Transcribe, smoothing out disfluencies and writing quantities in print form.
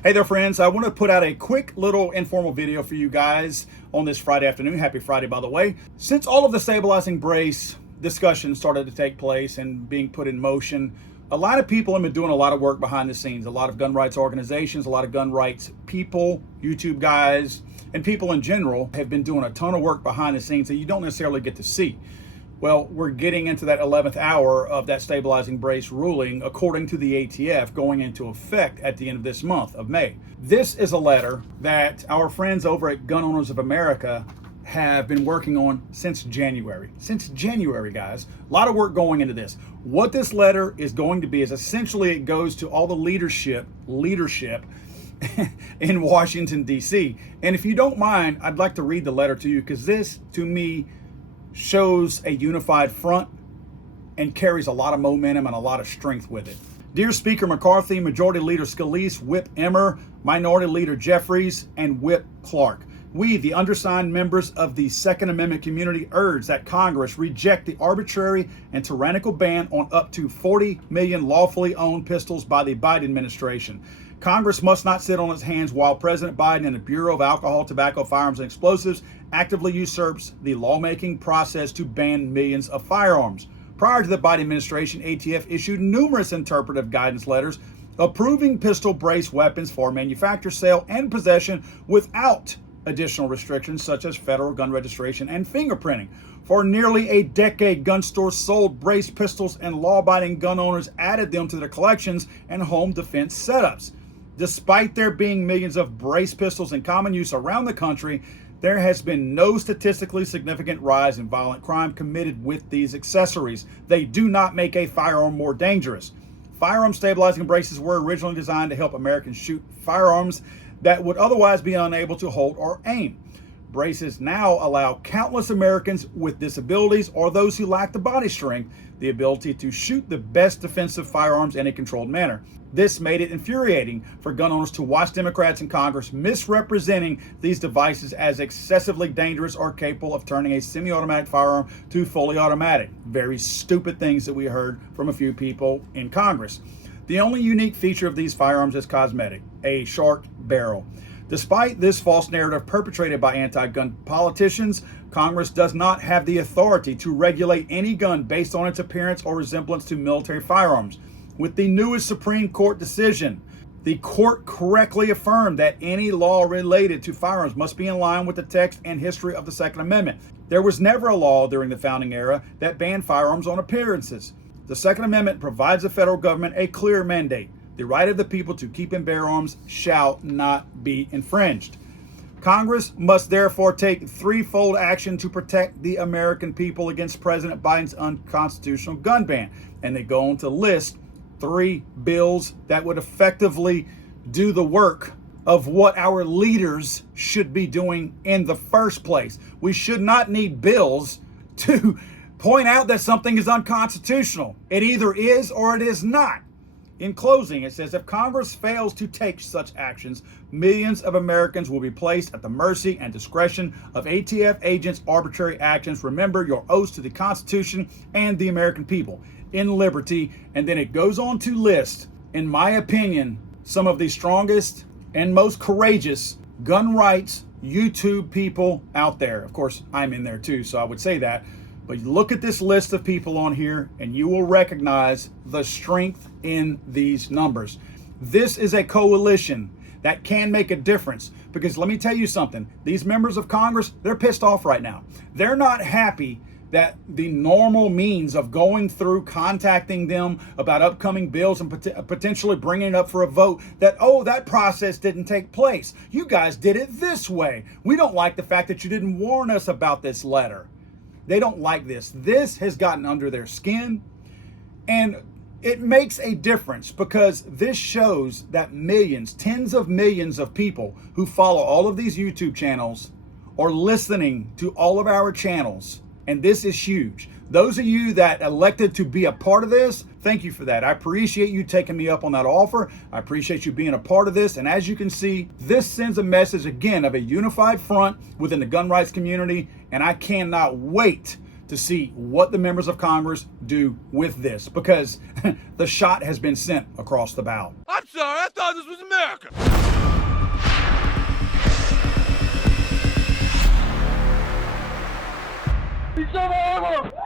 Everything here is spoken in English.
Hey there, friends. I want to put out a quick little informal video for you guys on this Friday afternoon. Happy Friday, by the way. Since all of the stabilizing brace discussion started to take place and being put in motion, a lot of people have been doing a lot of work behind the scenes. A lot of gun rights organizations, a lot of gun rights people, YouTube guys, and people in general have been doing a ton of work behind the scenes that you don't necessarily get to see. Well, we're getting into that 11th hour of that stabilizing brace ruling, according to the ATF, going into effect at the end of this month of May. This is a letter that our friends over at Gun Owners of America have been working on since January. Since January, guys. A lot of work going into this. What this letter is going to be is essentially it goes to all the leadership in Washington, D.C. And if you don't mind, I'd like to read the letter to you because this, to me, shows a unified front and carries a lot of momentum and a lot of strength with it. Dear Speaker McCarthy, Majority Leader Scalise, Whip Emmer, Minority Leader Jeffries, and Whip Clark, we, the undersigned members of the Second Amendment community, urge that Congress reject the arbitrary and tyrannical ban on up to 40 million lawfully owned pistols by the Biden administration. Congress must not sit on its hands while President Biden and the Bureau of Alcohol, Tobacco, Firearms, and Explosives actively usurps the lawmaking process to ban millions of firearms. Prior to the Biden administration, ATF issued numerous interpretive guidance letters approving pistol brace weapons for manufacture, sale, and possession without additional restrictions such as federal gun registration and fingerprinting. For nearly a decade, gun stores sold brace pistols and law-abiding gun owners added them to their collections and home defense setups. Despite there being millions of brace pistols in common use around the country, there has been no statistically significant rise in violent crime committed with these accessories. They do not make a firearm more dangerous. Firearm stabilizing braces were originally designed to help Americans shoot firearms that would otherwise be unable to hold or aim. Braces now allow countless Americans with disabilities or those who lack the body strength the ability to shoot the best defensive firearms in a controlled manner. This made it infuriating for gun owners to watch Democrats in Congress misrepresenting these devices as excessively dangerous or capable of turning a semi-automatic firearm to fully automatic. Very stupid things that we heard from a few people in Congress. The only unique feature of these firearms is cosmetic, a short barrel. Despite this false narrative perpetrated by anti-gun politicians, Congress does not have the authority to regulate any gun based on its appearance or resemblance to military firearms. With the newest Supreme Court decision, the court correctly affirmed that any law related to firearms must be in line with the text and history of the Second Amendment. There was never a law during the founding era that banned firearms on appearances. The Second Amendment provides the federal government a clear mandate. The right of the people to keep and bear arms shall not be infringed. Congress must therefore take threefold action to protect the American people against President Biden's unconstitutional gun ban. And they go on to list 3 bills that would effectively do the work of what our leaders should be doing in the first place. We should not need bills to point out that something is unconstitutional. It either is or it is not. In closing, it says, if Congress fails to take such actions, millions of Americans will be placed at the mercy and discretion of ATF agents' arbitrary actions. Remember your oaths to the Constitution and the American people in liberty. And then it goes on to list, in my opinion, some of the strongest and most courageous gun rights YouTube people out there. Of course, I'm in there too, so I would say that. But look at this list of people on here and you will recognize the strength in these numbers. This is a coalition that can make a difference because let me tell you something. These members of Congress, they're pissed off right now. They're not happy that the normal means of going through contacting them about upcoming bills and potentially bringing it up for a vote that, oh, that process didn't take place. You guys did it this way. We don't like the fact that you didn't warn us about this letter. They don't like this. This has gotten under their skin, and it makes a difference because this shows that millions, tens of millions of people who follow all of these YouTube channels are listening to all of our channels, and this is huge. Those of you that elected to be a part of this, thank you for that. I appreciate you taking me up on that offer. I appreciate you being a part of this. And as you can see, this sends a message again of a unified front within the gun rights community. And I cannot wait to see what the members of Congress do with this because the shot has been sent across the bow. I'm sorry, I thought this was America. sabemos.